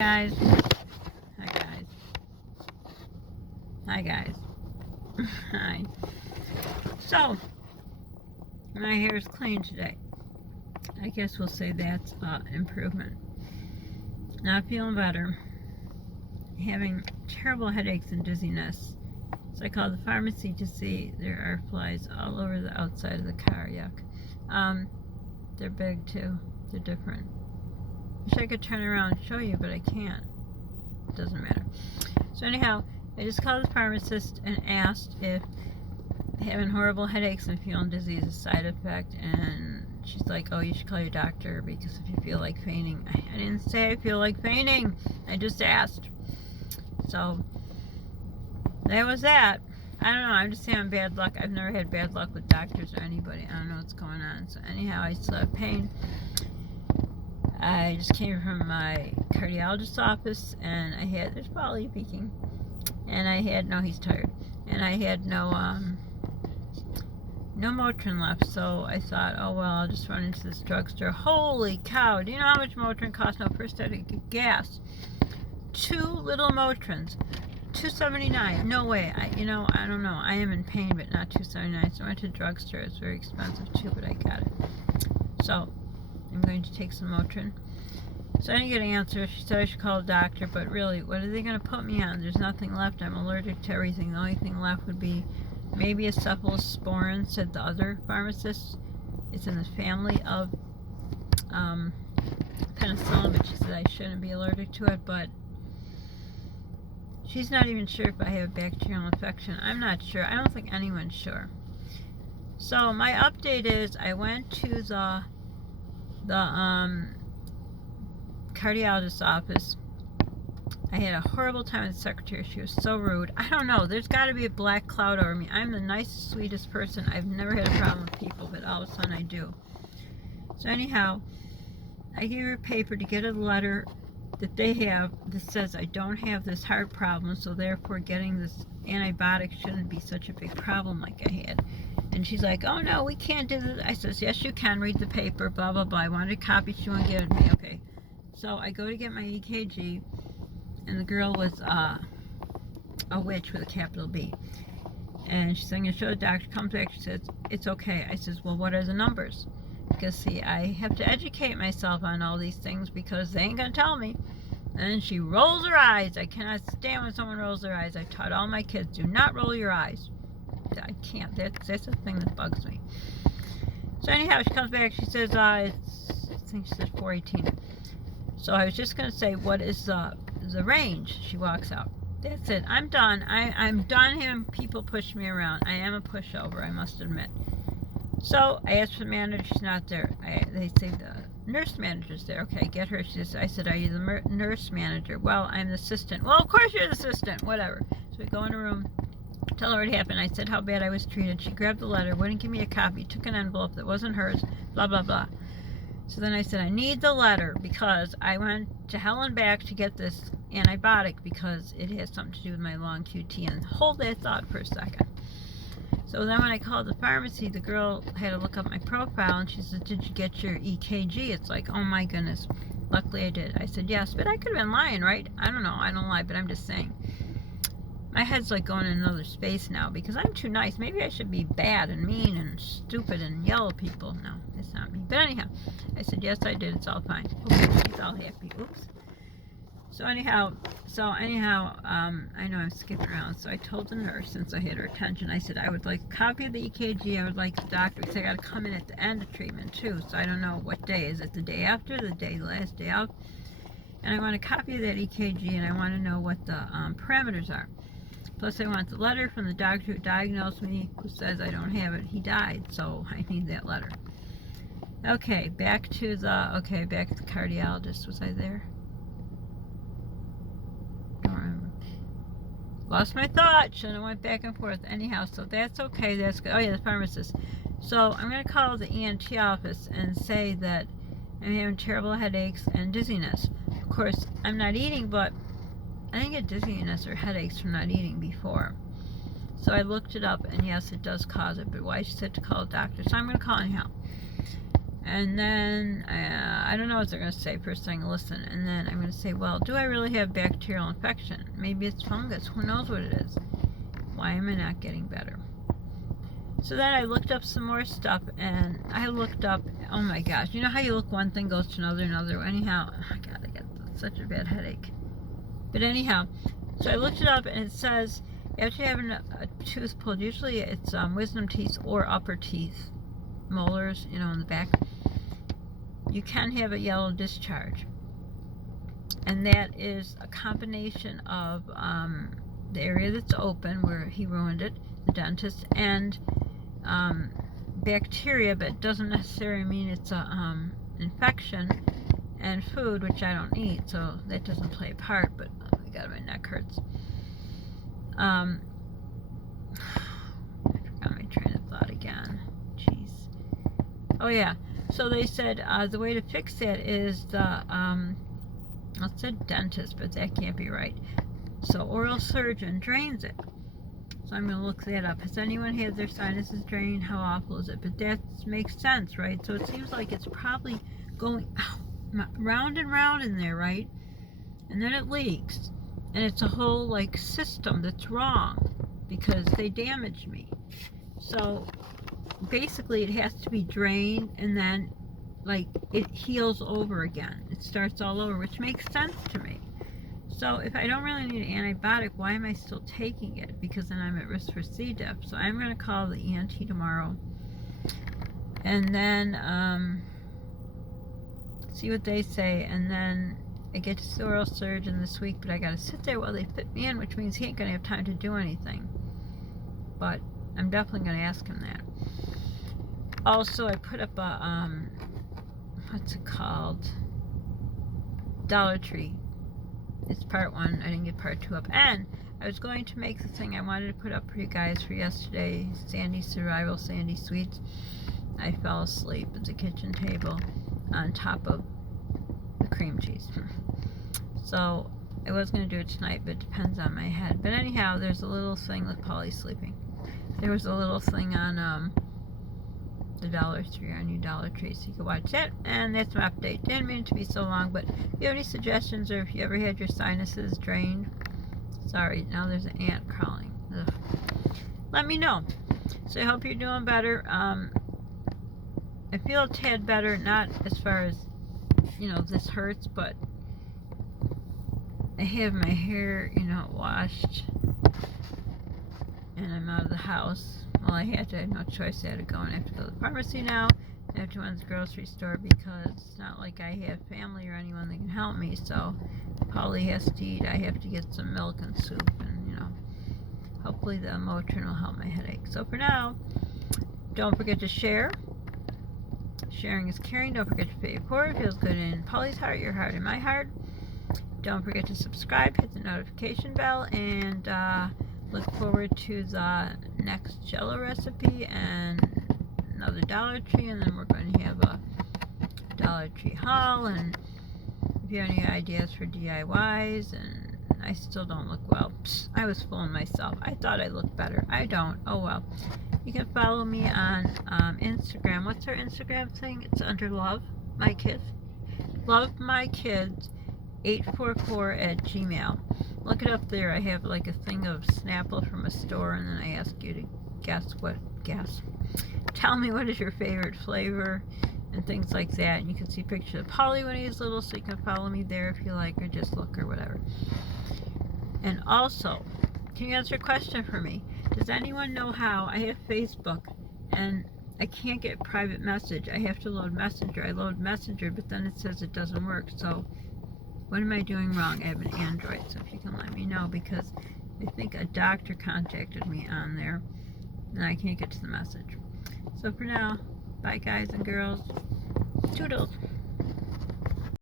Guys. Hi guys. Hi guys. Hi. So, my hair is clean today. I guess we'll say that's improvement. Not feeling better. Having terrible headaches and dizziness. So I called the pharmacy to see there are flies all over the outside of the car. Yuck. They're big too. They're different. Wish I could turn around and show you, but I can't. It doesn't matter. So anyhow, I just called the pharmacist and asked if having horrible headaches and feeling dizzy is a side effect, and she's like, oh, you should call your doctor because if you feel like fainting. I didn't say I feel like fainting. I just asked. So that was that. I don't know. I'm just having bad luck. I've never had bad luck with doctors or anybody. I don't know what's going on. So anyhow, I still have pain. I just came from my cardiologist's office, and I had, there's Polly peeking, and I had, no, he's tired, and I had no Motrin left, so I thought, oh well, I'll just run into this drugstore. Holy cow, do you know how much Motrin costs? No, first I had to get gas. 2 little Motrins, $2.79. No way. I don't know. I am in pain, but not $2.79. So I went to the drugstore. It's very expensive too, but I got it. So I'm going to take some Motrin. So I didn't get an answer. She said I should call a doctor, but really, what are they going to put me on? There's nothing left. I'm allergic to everything. The only thing left would be maybe a cephalosporin, said the other pharmacist. It's in the family of penicillin, but she said I shouldn't be allergic to it, but she's not even sure if I have a bacterial infection. I'm not sure. I don't think anyone's sure. So my update is I went to the cardiologist's office. I had a horrible time with the secretary. She was so rude. I don't know. There's got to be a black cloud over me. I'm the nicest, sweetest person. I've never had a problem with people, but all of a sudden I do. So anyhow, I gave her a paper to get a letter that they have that says I don't have this heart problem, so therefore getting this antibiotic shouldn't be such a big problem like I had. And she's like, oh no, we can't do this. I says, yes you can, read the paper, blah blah blah. I wanted a copy, she won't give it to me. Okay. So I go to get my EKG, and the girl was a witch with a capital B. And she's saying, I'm going to show the doctor. Comes back, she says, it's okay. I says, well, what are the numbers? Because see, I have to educate myself on all these things because they ain't going to tell me. And then she rolls her eyes. I cannot stand when someone rolls their eyes. I taught all my kids, do not roll your eyes. I can't. That's the thing that bugs me. So anyhow, she comes back. She says, I think she said 418. So I was just going to say, what is the range? She walks out. That's it. I'm done. I'm done having people push me around. I am a pushover, I must admit. So I asked for the manager. She's not there. They say the nurse manager's there. Okay, get her. I said, are you the nurse manager? Well, I'm the assistant. Well, of course you're the assistant. Whatever. So we go in a room. Tell her what happened. I said how bad I was treated. She grabbed the letter, wouldn't give me a copy, took an envelope that wasn't hers, blah, blah, blah. So then I said, I need the letter because I went to hell and back to get this antibiotic because it has something to do with my long QT. And hold that thought for a second. So then when I called the pharmacy, the girl had to look up my profile, and she said, did you get your EKG? It's like, oh my goodness. Luckily I did. I said, yes, but I could have been lying, right? I don't know. I don't lie, but I'm just saying. My head's like going in another space now because I'm too nice. Maybe I should be bad and mean and stupid and yell at people. No, it's not me. But anyhow, I said, yes, I did. It's all fine. Oops, she's all happy. Oops. So anyhow, I know I'm skipping around. So I told the nurse, since I had her attention, I said, I would like a copy of the EKG. I would like the doctor, because I got to come in at the end of treatment too. So I don't know what day. Is it the day after, the last day out? And I want a copy of that EKG, and I want to know what the parameters are. Plus, I want the letter from the doctor who diagnosed me, who says I don't have it. He died, so I need that letter. Okay, back to the cardiologist. Was I there? Don't remember. Lost my thought. Shouldn't have went back and forth. Anyhow, so that's okay. That's good. Oh yeah, the pharmacist. So I'm going to call the ENT office and say that I'm having terrible headaches and dizziness. Of course, I'm not eating, but I didn't get dizziness or headaches from not eating before. So I looked it up, and yes, it does cause it, but why she said to call a doctor. So I'm going to call anyhow. And then, I don't know what they're going to say. First thing, listen. And then I'm going to say, well, do I really have bacterial infection? Maybe it's fungus. Who knows what it is? Why am I not getting better? So then I looked up some more stuff, and I looked up, oh my gosh, you know how you look one thing goes to another. Anyhow, oh my God, I got such a bad headache. But anyhow, so I looked it up, and it says after having a tooth pulled, usually it's wisdom teeth or upper teeth, molars, you know, in the back, you can have a yellow discharge. And that is a combination of the area that's open where he ruined it, the dentist, and bacteria, but it doesn't necessarily mean it's a infection, and food, which I don't eat, so that doesn't play a part. But oh my God, my neck hurts. I forgot my train of thought again. Jeez. Oh yeah, so they said the way to fix that is the I said dentist, but that can't be right. So oral surgeon drains it. So I'm going to look that up. Has anyone had their sinuses drained? How awful is it? But that makes sense, right? So it seems like it's probably going round and round in there, right? And then it leaks. And it's a whole, like, system that's wrong because they damaged me. So basically it has to be drained, and then, like, it heals over again. It starts all over, which makes sense to me. So if I don't really need an antibiotic, why am I still taking it? Because then I'm at risk for C. diff. So I'm going to call the ENT tomorrow. And then see what they say. And then I get to see the oral surgeon this week, but I got to sit there while they fit me in, which means he ain't going to have time to do anything. But I'm definitely going to ask him that. Also, I put up a, what's it called? Dollar Tree. It's part 1. I didn't get part 2 up. And I was going to make the thing I wanted to put up for you guys for yesterday, Sandy Survival, Sandy Sweets. I fell asleep at the kitchen table on top of the cream cheese. So I was going to do it tonight, but it depends on my head. But anyhow, there's a little thing with Polly sleeping. There was a little thing on the Dollar Tree, our new Dollar Tree, so you can watch that. And that's my update. Didn't mean it to be so long, but if you have any suggestions, or if you ever had your sinuses drained, sorry, now there's an ant crawling. Ugh. Let me know. So I hope you're doing better. I feel a tad better, not as far as, you know, this hurts, but I have my hair, you know, washed, and I'm out of the house. Well, I had no choice. I had to go, and I have to go to the pharmacy now. I have to run to the grocery store because it's not like I have family or anyone that can help me. So Polly has to eat. I have to get some milk and soup, and, you know, hopefully the Motrin will help my headache. So for now, don't forget to share. Sharing is caring. Don't forget to pay it forward. It feels good in Polly's heart, your heart, and my heart. Don't forget to subscribe, hit the notification bell, and look forward to the next Jello recipe and another Dollar Tree, and then we're going to have a Dollar Tree haul. And if you have any ideas for DIYs, and I still don't look well. Psst, I was fooling myself. I thought I looked better. I don't. Oh well. You can follow me on Instagram. What's our Instagram thing? It's under Love My Kids. Love My Kids 844@gmail. Look it up there. I have like a thing of Snapple from a store, and then I ask you to guess. Tell me what is your favorite flavor and things like that. And you can see pictures of Polly when he was little, so you can follow me there if you like, or just look or whatever. And also, can you answer a question for me? Does anyone know how? I have Facebook, and I can't get private message. I have to load Messenger. I load Messenger, but then it says it doesn't work. So what am I doing wrong? I have an Android, so if you can let me know, because I think a doctor contacted me on there, and I can't get to the message. So for now, bye guys and girls. Toodles.